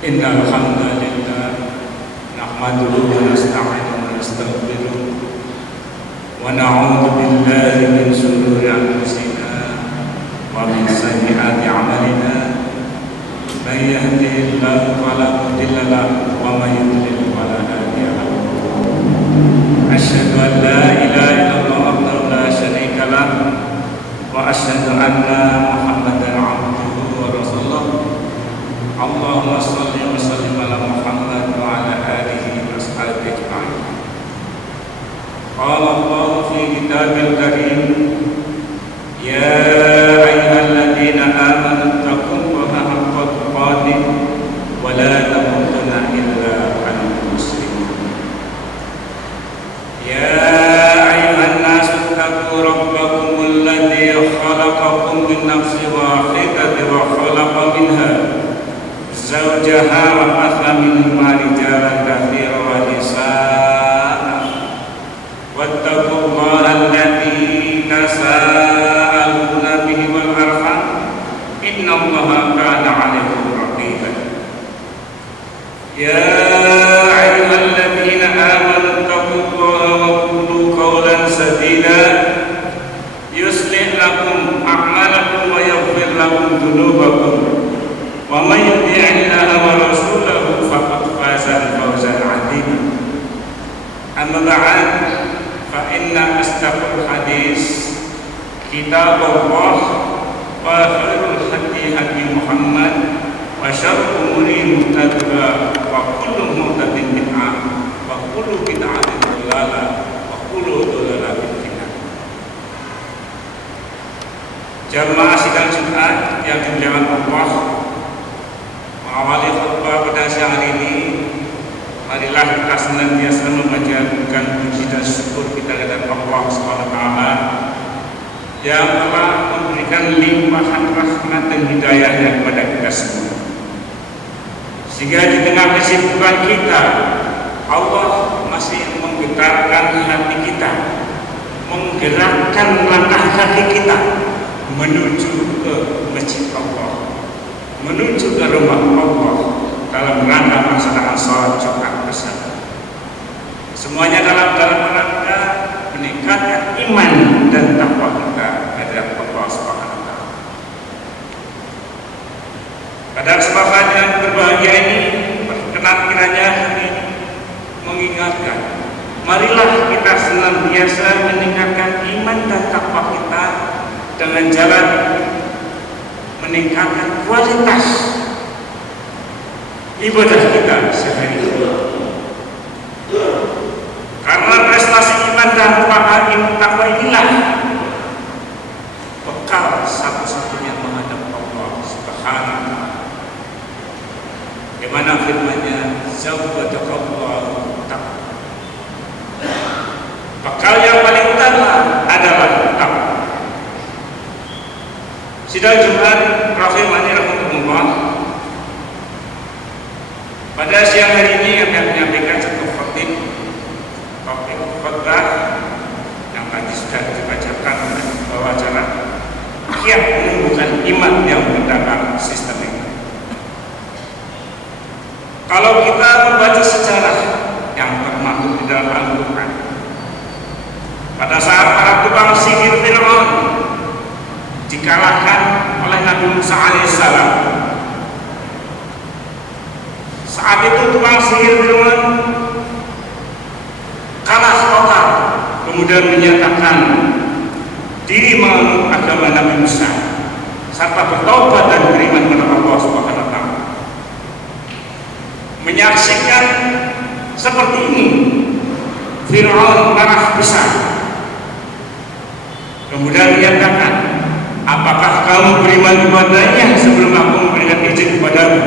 Innal hamdalillah nahmaduhu wa nasta'inuhu wa nastaghfiruh wa na'udzu billahi min shururi anfusina wa min sayyiati a'malina. May yahdihillahu fala mudilla lahu wa may yudlil fala hadiya lahu. Asyhadu an la ilaha illallah wahdahu la syarika lahu wa asyhadu anna Muhammadan 'abduhu wa rasuluh. Allahumma shalli wa sallim ala Muhammad wa ala alihi wa ashabihi ajma'in. Qala Allah fi kitabil karim, ya ayyuhalladzina amanu taqullaha haqqa tuqatih wa la tamutunna illa wa antum muslimun. Ya ayyuhan nasu taqu rabbakum alladzi khalaqakum min nafsin wahidatin wa khalaqa minha zawjaha wa batha minhuma rijalan katsiran wa nisaa wattaqullaha alladzi tasaaluna bihi wal arham innallaha kana 'alaykum raqiban. Ya ayyuhalladzina amanu taqullaha wa qulu qawlan sadida yuslih lakum a'malakum wa yaghfir lakum dhunubakum wa may yuti'illaha wa rasulahu faqad faza fawzan 'azima. Amma ba'd, fa inna asdaqal hadis kitabullah wa khairul hadi hadi Muhammad wa syarrul umuri muhdatsaatuha wa kullu muhdatsatin bid'ah wa kullu bid'atin dhalalah wa kullu dhalalatin finnar. Jamaah sidang Jumat yang dimuliakan Allah, awali khutbah pada siang hari ini, marilah kita senantiasa memanjatkan puji dan syukur kita kepada Allah Subhanahu wa taala yang telah memberikan limpahan rahmat dan hidayahnya kepada kita semua. Sehingga di tengah kesibukan kita, Allah masih menggetarkan hati kita, menggerakkan langkah kaki kita menuju ke masjid Allah, menuju ke rumah Allah dalam rangka melaksanakan salat Jumat bersama. Semuanya dalam rangka meningkatkan iman dan takwa kita kepada Allah Subhanahu wa taala. Pada kesempatan yang berbahagia ini, berkenan kiranya hari ini mengingatkan, marilah kita senantiasa meningkatkan iman dan takwa kita dengan jalan meningkatkan kualitas ibadah kita sehari-hari. Karena prestasi iman dan takwa inilah bekal satu-satunya menghadap Allah Subhanahu wa taala. Di mana firman-Nya, zawwadakallahu taqwa. Bekal yang paling utama adalah takwa. Sidang Jumat rahimani rahmatullah, pada siang hari ini kami akan menyampaikan satu topik khotbah yang tadi sudah dibacakan oleh pembicara, kiat menumbuhkan iman yang berdasarkan sistem ini. Kalau kita membaca sejarah yang termaktub di dalam Al-Quran, pada saat para tukang sihir Fir'aun dikalahkan oleh Nabi Musa alaihissalam, saat itu tukang sihir Fir'aun kalah total, kemudian menyatakan diri menganut agama Nabi Musa serta bertobat dan beriman kepada Allah Subhanahu wa taala. Menyaksikan seperti ini, Fir'aun marah besar, kemudian menyatakan, apakah kamu beriman kepadanya sebelum aku memberikan izin kepadamu?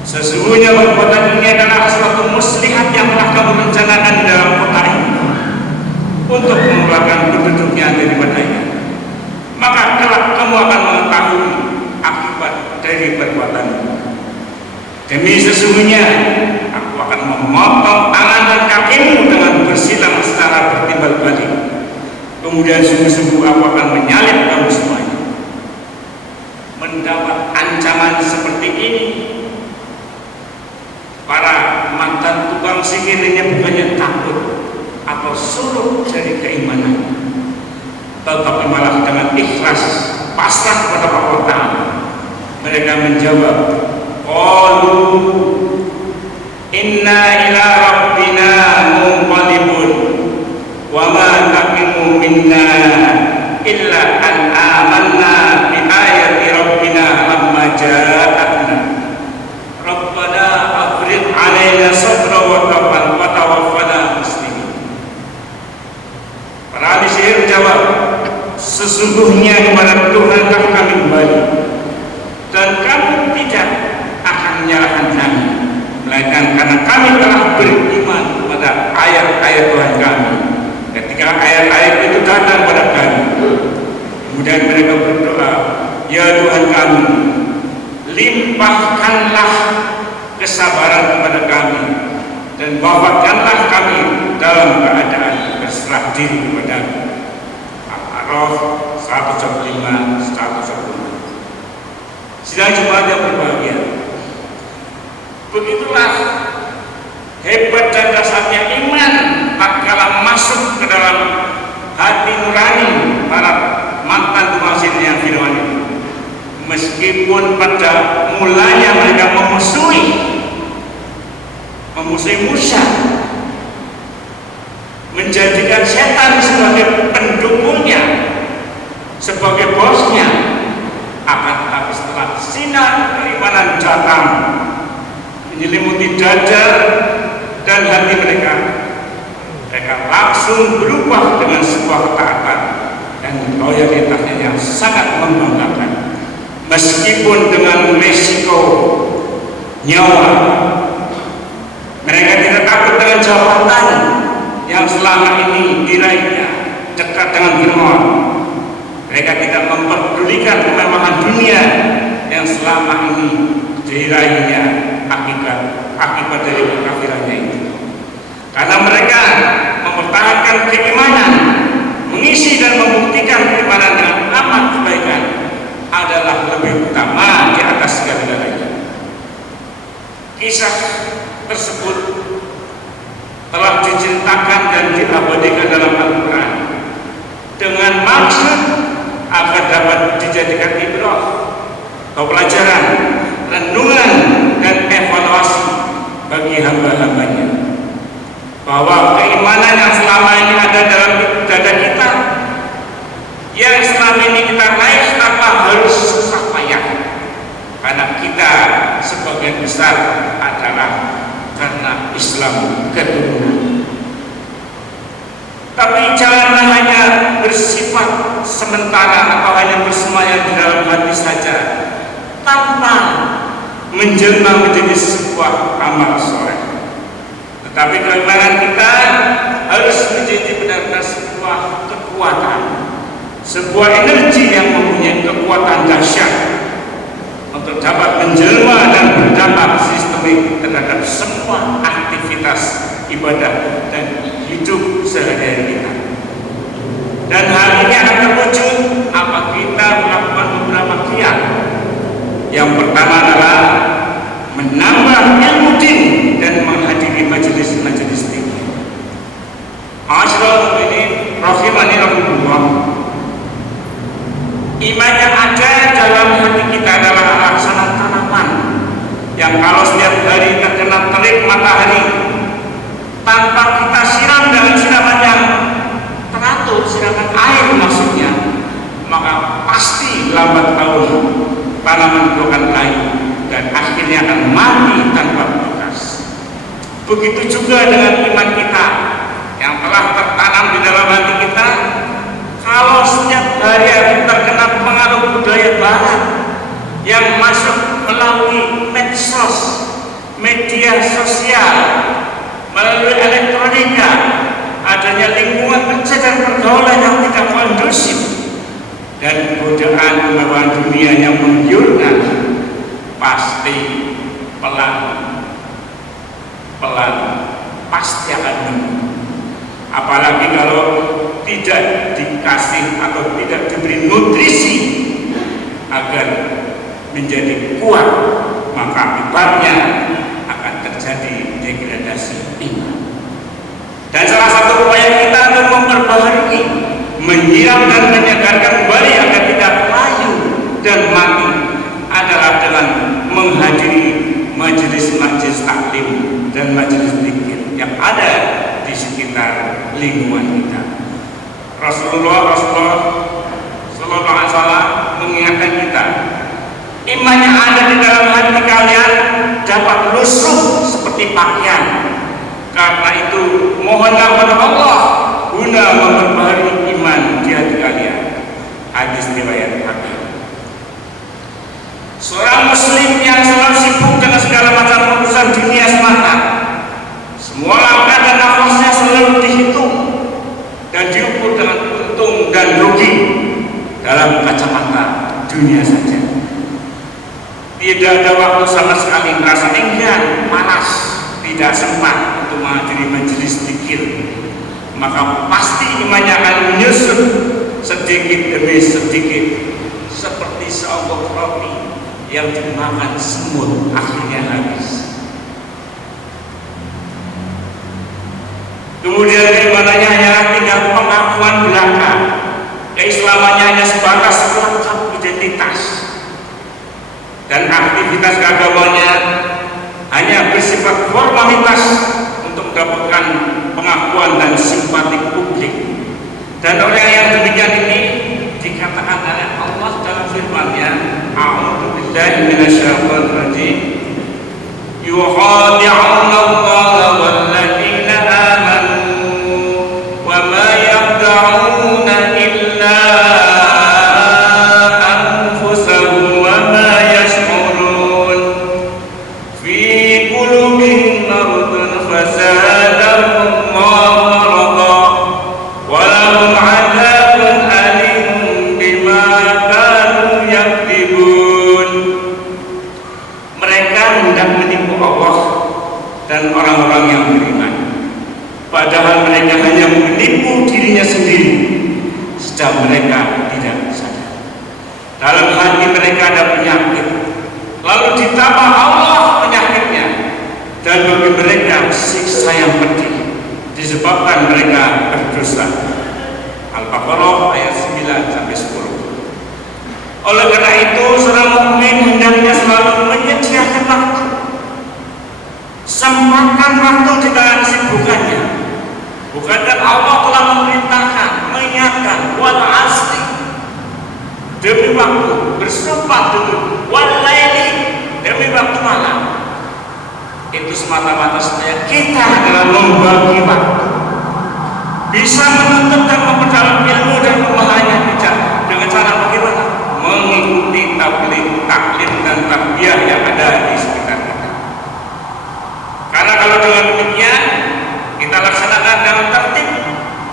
Sesungguhnya perbuatan ini adalah suatu muslihat yang telah kamu rencanakan dalam kota ini untuk mengeluarkan penduduknya daripadanya. Maka kelak kamu akan mengetahui akibat dari perbuatanmu. Demi sesungguhnya aku akan memotong tangan dan kakimu dengan bersilang secara bertimbal balik. Kemudian sungguh-sungguh aku akan menyalib kamu semuanya. Mendapat ancaman seperti ini, para mantan tukang sihir ini bukannya takut atau surut dari keimanan, tetapi malah dengan ikhlas pasrah kepada Allah Ta'ala. Mereka menjawab, qalu inna ila rabbina munqalibun wa ma taqimu minna illa an amanna bi ayati rabbina lamma ja'atna rabbana afriq alaina sabra wa tawaffana muslimin. Para ahli sihir menjawab, sesungguhnya kepada Tuhan kami kembali dan kami tidak akan menyalahkan kami, melainkan karena kami telah beriman kepada ayat-ayat Tuhan kami. Ketika ayat-ayat itu datang pada kami, kemudian mereka berdoa, ya Tuhan kami, limpahkanlah kesabaran kepada kami dan wafatkanlah kami dalam keadaan berserah diri kepada-Mu. Al-A'raf 115, 116. Sidang jemaat yang berbahagia, begitulah hebat dan dasarnya iman tatkala masuk ke dalam hati nurani para mantan tukang sihir yang Fir'aun itu. Meskipun pada mulanya mereka memusuhi Musa, menjadikan setan sebagai pendukungnya, sebagai bosnya, akan tetapi setelah sinar keimanan datang menyelimuti dada dan hati mereka langsung berubah dengan sebuah ketaatan dan loyalitasnya yang sangat membanggakan, meskipun dengan resiko nyawa. Mereka tidak takut dengan jabatan yang selama ini diraihnya dekat dengan Fir'aun. Mereka tidak memperdulikan kemewahan dunia yang selama ini diraihnya akibat dari kekafirannya itu. Karena mereka mempertahankan keimanan, mengisi dan membuktikan keimanan dengan amat kebaikan adalah lebih utama di atas segala-galanya. Kisah tersebut telah diceritakan dan diabadikan dalam Al-Quran dengan maksud agar dapat dijadikan ibrah atau pelajaran, renungan dan evaluasi bagi hamba-hambanya, bahwa keimanan yang selama ini ada dalam dada kita, yang selama ini kita raih tanpa harus susah payah, karena kita sebagian besar adalah karena Islam keturunan. Tapi janganlah hanya bersifat sementara atau hanya bersemayam di dalam hati saja tanpa menjelma menjadi sebuah amal soleh. Tetapi keimanan kita harus menjadi benar-benar sebuah kekuatan, sebuah energi yang mempunyai kekuatan dahsyat untuk dapat menjelma dan berdampak sistemik terhadap semua aktivitas ibadah dan hidup sehari-hari kita. Dan hal ini akan terwujud apabila kita melakukan beberapa kiat. Yang pertama adalah menambah ilmu din dan menghadiri majelis-majelis tinggi. Ma'asyiral mu'minin rahimani rahimakumullah. Iman yang ada dalam hati kita adalah laksana tanaman yang kalau setiap hari terkena terik matahari tanpa kita siram dengan siraman yang teratur, siraman air maksudnya, maka pasti lambat laun tanaman itu akan layu dan akhirnya akan mati tanpa bekas. Begitu juga dengan iman kita yang telah tertanam di dalam hati kita. Kalau setiap hari terkena pengaruh budaya barat yang masuk melalui medsos, media sosial, melalui elektronika, adanya lingkungan kerja dan pergaulan yang tidak kondusif, dan godaan kemewahan dunia yang menggiurkan, pasti pelan pasti akan nemu. Apalagi kalau tidak dikasih atau tidak diberi nutrisi agar menjadi kuat, maka akibatnya akan terjadi degradasi iman. Dan salah satu upaya kita untuk memperbaharui, menyiram dan menyegarkan kembali agar tidak layu dan mati adalah dengan menghadiri majelis-majelis taklim dan majelis zikir yang ada di sekitar lingkungan kita. Rasulullah Sallallahu Alaihi Wasallam mengingatkan kita, iman yang ada di dalam hati kalian dapat lusuh seperti pakaian. Karena itu mohonlah kepada Allah guna memperbaharui iman di hati kalian. Hadis riwayat Hakim. Seorang muslim yang selalu sibuk dengan segala macam urusan dunia semata, semua langkah dan nafasnya selalu dihitung dan diukur dengan untung dan rugi dalam kacamata dunia saja. Tidak ada waktu sama sekali merasa enggan, malas, tidak sempat untuk menghadiri majelis zikir, maka pasti imannya akan menyusut sedikit demi sedikit seperti seonggok roti yang dimakan semut akhirnya habis. Kemudian keimanannya hanyalah tinggal pengakuan belaka, keislamannya hanya sebatas pelengkap identitas, dan aktivitas keagamannya hanya bersifat formalitas untuk mendapatkan pengakuan dan simpati publik. Dan orang yang demikian ini dikatakan oleh Allah dalam firman-Nya, A'udzu billahi minasyaitonir rajim, yukhadi'una Allaha walladzina amanu wa ma yakhda'una illa anfusahum wa ma yash'urun fi qulubihim maradun fazadahum Allahu marada wa lahum 'adzabun alim bima kanu yakdzibun. Mereka hendak menipu Allah dan orang-orang yang beriman, padahal mereka hanya menipu dirinya sendiri, sedang mereka tidak sadar. Dalam hati mereka ada penyakit, lalu ditambah Allah penyakitnya, dan bagi mereka siksa yang pedih disebabkan mereka berdosa. Al-Baqarah ayat 9-10. Oleh karena itu, seorang mukmin hendaknya selalu menyediakan waktu, sempatkan waktu di dalam kesibukannya. Bukankah Allah telah memerintahkan, mengingatkan, wal asri, demi waktu, bersumpah dulu, wal laili, demi waktu malam. Itu semata-mata supaya kita adalah membagi waktu, bisa menuntut dan memperdalam ilmu dan pemahamannya bijak dengan cara bagaimana? Mengikuti tabligh, taklim dan tarbiyah yang ada di sekitar kita. Karena kalau dengan demikian kita laksanakan dalam tertib,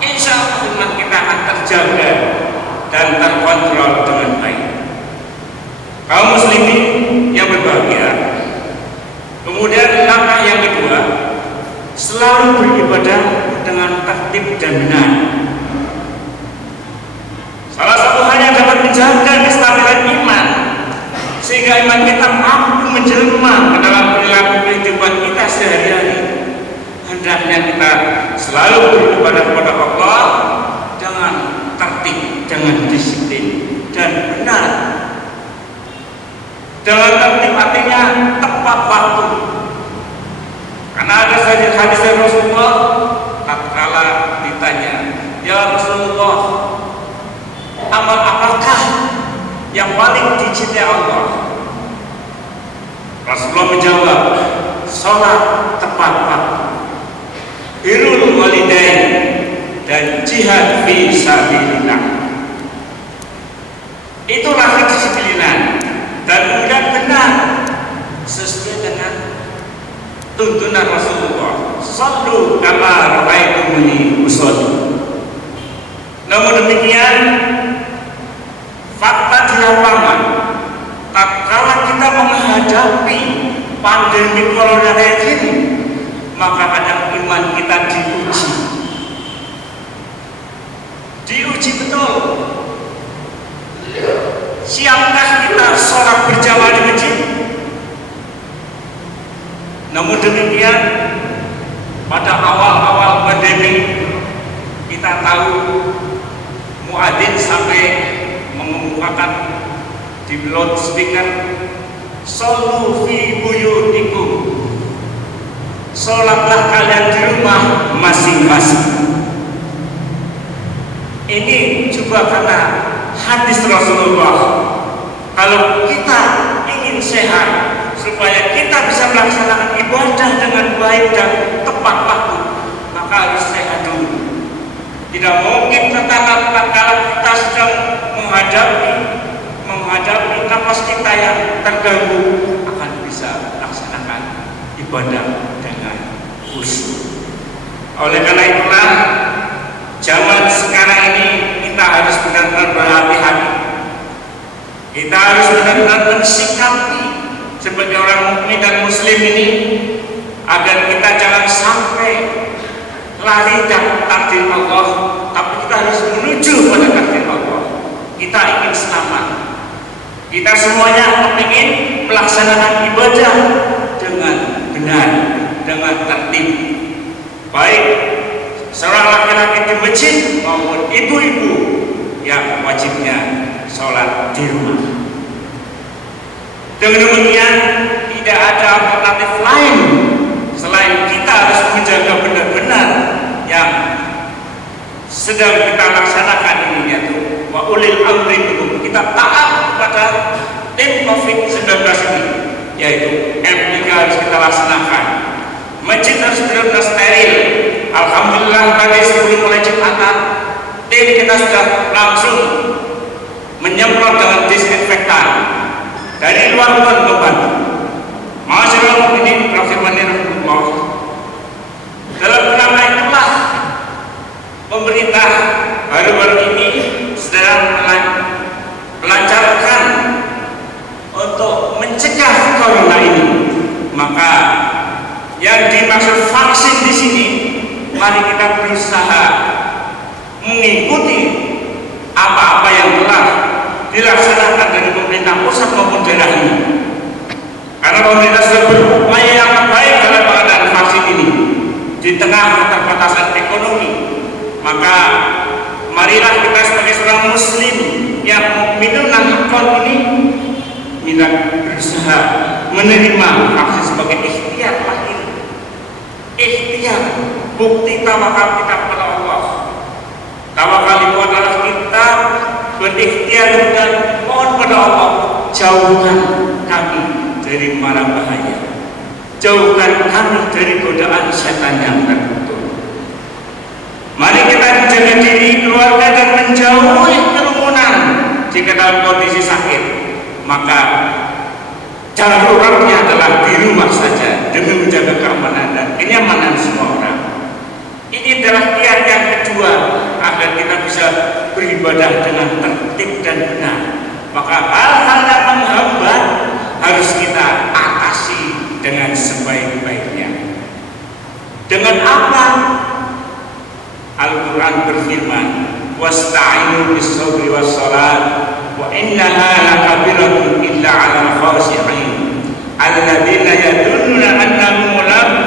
insya Allah iman kita akan terjaga dan terkontrol dengan baik. Kaum muslimin yang berbahagia, kemudian langkah yang kedua, selalu beribadah dengan tertib dan benar. Salah satu hal yang dapat menjaga kestabilan iman sehingga iman kita mampu menjelma ke dalam perilaku kehidupan kita sehari-hari, hendaknya kita selalu beribadah kepada Allah dengan tertib, dengan disiplin dan benar. Dengan tertib artinya tepat waktu. Karena ada hadis dari Rasulullah, tatkala ditanya, ya Rasulullah, amal apakah yang paling dicintai Allah? Rasulullah menjawab, sholat tepat waktu, birrul walidain, dan jihad fi sabilillah. Itulah kedisiplinan dan kemudian benar sesuai dengan tuntunan Rasulullah, sallu kama ra'aitumuni usolli. Namun demikian, fakta di lapangan, tatkala kita menghadapi pandemi corona ini, maka kadang iman kita diuji betul. Siapkah kita sholat berjamaah di masjid? Namun demikian, pada awal-awal pandemi kita tahu muadzin sampai mengumumkan di loudspeaker, "Shollu fi buyutikum." Sholatlah kalian di rumah masing-masing. Ini juga karena hadis Rasulullah. Kalau kita ingin sehat, supaya kita bisa melaksanakan ibadah dengan baik dan tepat waktu, maka harus sehat dulu. Tidak mungkin tatkala kita sedang menghadapi nafas kita yang terganggu, akan bisa laksanakan ibadah dengan khusyuk. Oleh karena itulah, zaman sekarang ini kita harus benar-benar berhati-hati. Kita harus benar-benar mensikapi sebagai orang mukmin dan muslim ini, agar kita jangan sampai lari dari takdir Allah, tapi kita harus menuju pada takdir Allah. Kita ingin selamat. Kita semuanya ingin melaksanakan ibadah dengan benar, dengan tertib. Baik seorang laki-laki di masjid maupun ibu-ibu yang wajibnya sholat di rumah. Dengan demikian, tidak ada alternatif lain selain kita harus menjaga benar-benar yang sedang kita laksanakan ini, yaitu wa ulil amri minkum. Kita taat kepada tim COVID-19 ini, yaitu M3 harus kita laksanakan. Masjid harus benar-benar steril. Alhamdulillah tadi sebelum mulai Jumatan, tim kita sudah langsung menyemprot dengan disinfektan dari luar pun membantu. Masyaallah, ini rahimahullah. Dalam kerangka itulah pemerintah baru-baru ini sedang melancarkan untuk mencegah corona ini. Maka yang dimaksud vaksin di sini, mari kita berusaha mengikuti apa-apa yang telah dilaksanakan dari pemerintah pusat maupun daerah ini. Karena pemerintah sudah berupaya yang terbaik dalam pengadaan vaksin ini di tengah keterbatasan ekonomi. Maka marilah kita sebagai seorang muslim yang mukminun hakon ini berusaha menerima vaksin sebagai ikhtiar lahir, ikhtiar, bukti tawakal kita kepada Allah. Tawakal itu adalah kita berikhtiar dan mohon pada Allah, jauhkan kami dari mara bahaya, jauhkan kami dari godaan setan yang terkutuk. Mari kita menjaga diri, keluarga, dan menjauhi kerumunan. Jika dalam kondisi sakit, maka daruratnya adalah di rumah saja demi menjaga keamanan dan kenyamanan semua orang. Ini adalah kiat yang kedua agar kita bisa beribadah dengan tertib dan benar. Maka hal-hal yang menghambat harus kita atasi dengan sebaik-baiknya. Dengan apa? Al-Quran berfirman, "Wasta'inu bis-sabri was-salat, wa innaha lakabiratun illa 'alal khashi'in, alladzina yadunnuna annahum mulaqu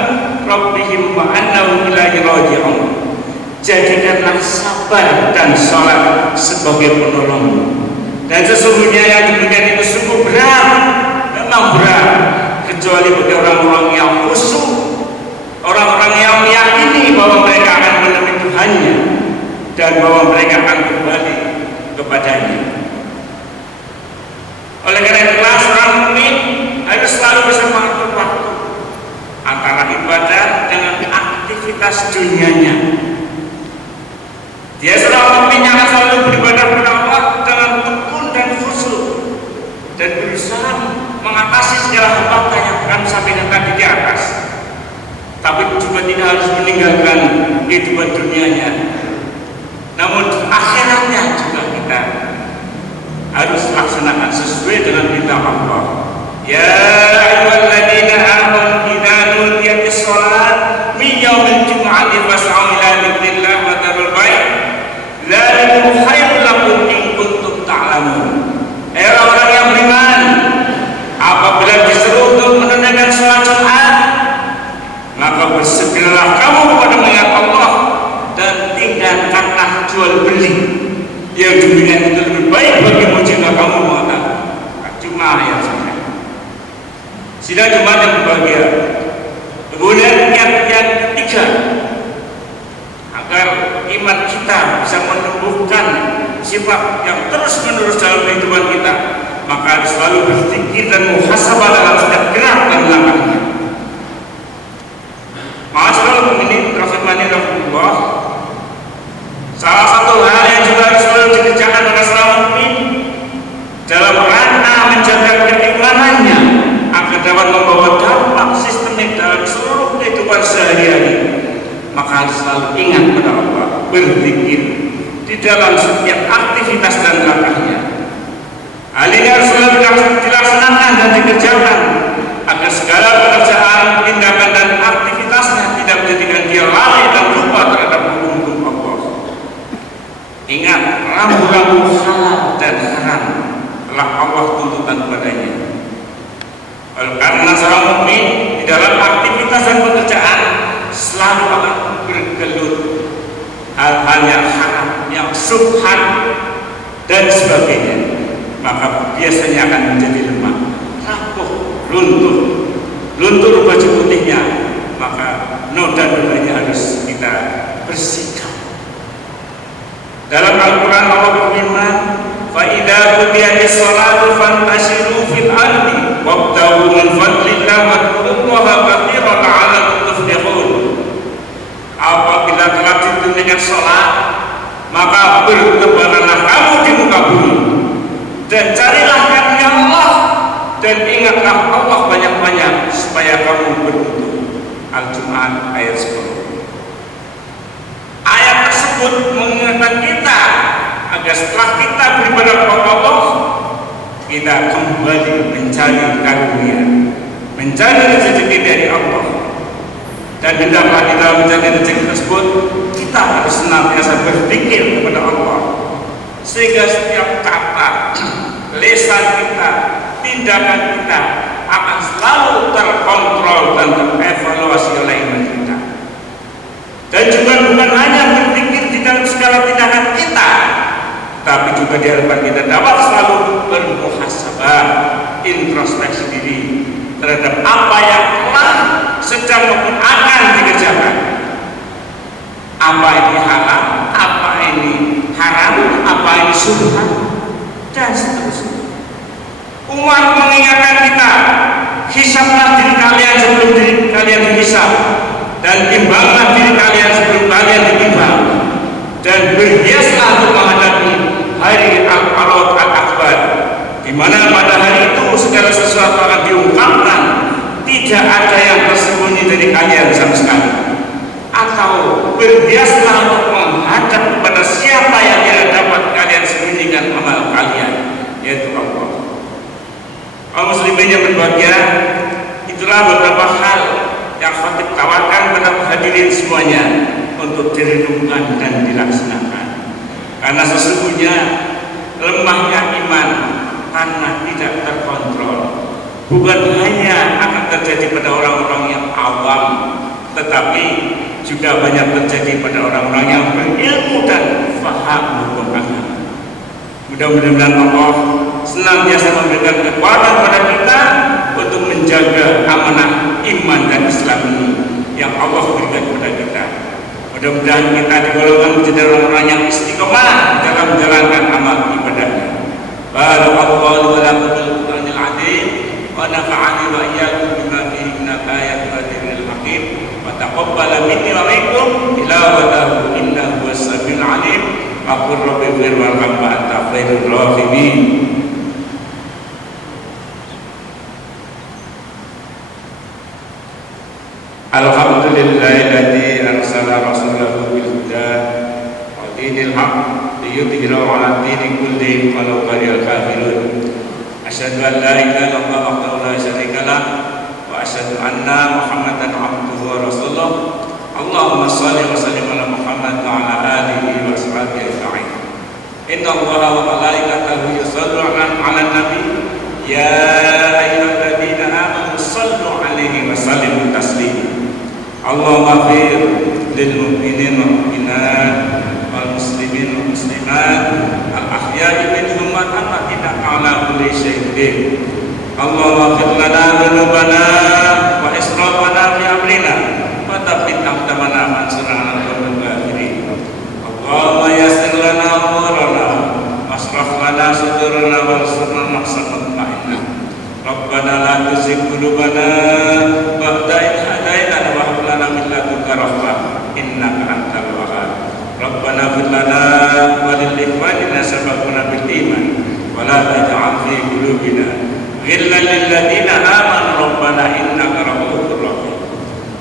rabbihim wa annahum ilaihi raji'un." Jadikanlah sabar dan salat sebagai penolong. Dan sesungguhnya yang demikian itu sungguh berat, memang berat, kecuali bagi orang-orang yang khusyuk, orang-orang yang meyakini bahwa mereka akan menemui Tuhannya dan bahwa mereka akan kembali kepadanya. Oleh karena itulah seorang mukmin harus selalu bisa mengatur waktu antara ibadah dengan aktivitas dunianya. Dia seorang mukmin yang selalu beribadah kepada Allah dengan tekun dan khusyuk dan berusaha mengatasi segala hambatan yang akan sampaikan tadi di atas. Tapi juga tidak harus meninggalkan kehidupan dunianya. Namun akhiratnya juga kita harus laksanakan sesuai dengan perintah Allah. Ya ayyuhalladzina amanu idza nudiya lis-shalat min yaumil jum'ati fas'au ila dzikrillah wa dzarul bai'. Dzalikum khairul lakum in kuntum ta'lamun. Orang-orang yang beriman, apabila disuruh untuk menunaikan salat Jumat yang dunia itu lebih baik bagimu jika kamu mengatakan. Cuma ayat saja. Sidang jemaat yang berbahagia. Kemudian yang ketiga, agar iman kita bisa menumbuhkan sifat yang terus menerus dalam kehidupan kita, maka selalu berzikir dan muhasabah dalam setiap gerak dan langkahnya. Ma'asyiral mukminin rahimani rahimakumullah, salah satu hal yang juga harus selalu dikerjakan oleh seorang mukmin dalam rangka menjaga keimanannya agar dapat membawa dampak sistemik dalam seluruh kehidupan sehari-hari, maka harus selalu ingat pada Allah, berzikir di dalam setiap aktivitas dan langkahnya. Hal ini harus selalu dilaksanakan dan dikerjakan agar segala pekerjaan, tindakan dan aktivitasnya tidak menjadikan dia lalai dan lupa terhadap hukum-hukum Allah. Ingat, rambu-rambu halal dan haram telah Allah tuntutan kepadanya. Karena seorang mukmin di dalam aktivitas dan pekerjaan selalu akan bergelut hal-hal yang haram, yang subhan dan sebagainya, maka biasanya akan menjadi lemah, rapuh, luntur baju putihnya, maka noda-nodanya harus kita bersihkan. Dalam Al-Quran Allah berfirman, فَإِذَا قُضِيَتِ الصَّلَاةُ فَانْتَشِرُوا فِي الْأَرْضِ وَابْتَغُوا مِنْ فَضْلِ اللَّهِ وَاذْكُرُوا اللَّهَ كَثِيرًا لَعَلَّكُمْ تُفْلِحُونَ. Apabila telah ditunaikan sholat, maka bertebaranlah kamu di muka bumi dan carilah karunia Allah, dan ingatlah Allah banyak-banyak supaya kamu beruntung. Al-Jumu'ah ayat 10. Ayat tersebut mengingatkan kita agar setelah kita beribadah kepada Allah, kita kembali mencari karunia, mencari rezeki dari Allah. Dan hendaklah kita mencari rezeki tersebut, kita harus senantiasa berzikir kepada Allah, sehingga setiap kata, lisan kita, tindakan kita akan selalu terkontrol dan terevaluasi oleh iman kita. Dan juga bukan hanya berzikir di dalam segala tindakan kita, tapi juga diharapkan kita dapat selalu bermuhasabah, introspeksi diri terhadap apa yang telah, sedang maupun akan dikerjakan. Apa ini halal, apa ini haram, apa ini subhan, dan seterusnya. Umar mengingatkan kita, hisablah diri kalian sebelum diri kalian dihisab, dan timbanglah diri kalian sebelum kalian ditimbang, dan berhiaslah untuk menghadapi hari al-arad al-akbar, di mana pada hari itu segala sesuatu akan diungkapkan, tidak ada yang tersembunyi dari kalian sama sekali. Atau berhiaslah untuk menghadap kepada siapa yang tidak dapat kalian sembunyikan amal kalian, yaitu Allah. Kaum muslimin yang berbahagia, itulah beberapa hal yang khatib tawarkan kepada hadirin semuanya untuk direnungkan dan dilaksanakan. Karena sesungguhnya lemahnya iman karena tidak terkontrol bukan hanya akan terjadi pada orang-orang yang awam, tetapi juga banyak terjadi pada orang-orang yang berilmu dan faham hukum agama. Mudah-mudahan Allah senantiasa memberikan kekuatan pada kita untuk menjaga amanah iman dan Islam ini yang Allah berikan kepada kita. Mudah-mudahan kita digolongkan menjadi orang-orang yang istiqomah dalam menjalankan amal ibadahnya. Barakallahu wa lakum bil Qur'anil azim wa nafa'ani wa iyyakum bima fihi min ayatin wa dhikril hakim wa taqabbala minni wa minkum tilawatahu innahu was-sami'ul 'alim. Aqul rabbi ighfir warham wa anta khairur rahimin. Alhamdulillahilladzi arsala rasulahu bil huda wa dinil haqq liyudhhirahu 'ala dini kullihi walau karihal kafirun. Asyhadu an la ilaha illallah wahdahu la syarika lah wa asyhadu anna Muhammadan 'abduhu wa rasuluh. Allahumma shalli wa sallim ala Muhammad wa ala alihi wa sahbihi ajma'in. Inna Allaha wa malaikatahu yusholluna 'alan nabi ya ayyuhalladzina amanu shallu 'alaihi wa sallimu taslima. Allahumma ighfir lil mu'minin wal mu'minat wal muslimin muslimin wal muslimat al-ahya'i minhum wal amwat innaka 'ala kulli syai'in qadir. Allahumma ighfir lana dhunubana wa israfana fi amrina wa thabbit aqdamana wansurna 'alal qawmil kafirin. Allahumma yassir lana umurana wasraf lana sudurana warzuqna maqsadan ma'inna. Rabbana la tuzigh qulubana ba'da idh hadaytana wa hab lana min ladunka rahmah innaka antal wahhab. Rabbana ighfir lana wa lil ikhwanina sabaquna bil iman wa la taj'al fi qulubina ghillan lil ladzina amanu rabbana innaka ra'ufur rahim.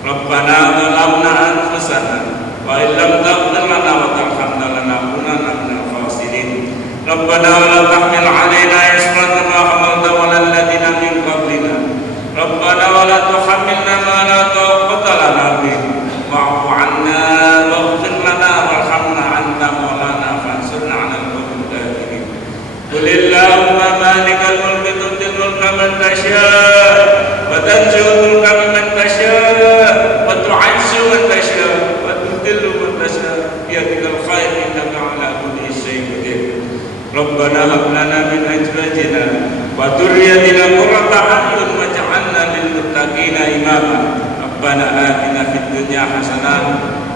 Rabbana zalamna anfusana wa illam taghfir lana wa tarhamna lanakunanna minal khasirin. Rabbana wa la tahmil 'alaina isran kama hamalta 'alal ladzina min qablina. Rabbana wa la tuhammilna ma la taqata lana bihi wa'fu 'anna waghfir lana warhamna anta maulana fansurna 'alal qawmil kafirin. Qulillahumma malikal mulki tu'til mulka man tasha' wa tanzi'ul mulka mimman tasha' wa tu'izzu man tasha' wa tudhillu man tasha' biyadikal khair innaka 'ala kulli syai'in qadir. Rabbana hab lana min azwajina wa dhurriyyatina qurrata a'yun waj'alna lil muttaqina imama. Rabbana atina fid dunya hasanah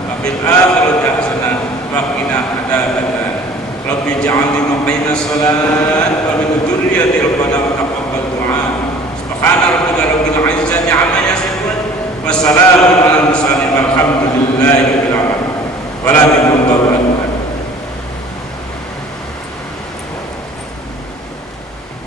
wa fil akhirati hasanah wa qina adzabannar. Rabbi ij'alni muqimas shalah wa min dhurriyyati rabbana wa taqabbal du'a. Subhana rabbika rabbil izzati 'amma yasifun wa salamun 'alal mursalin walhamdulillahi rabbil alamin. Wa la ilaha illallah.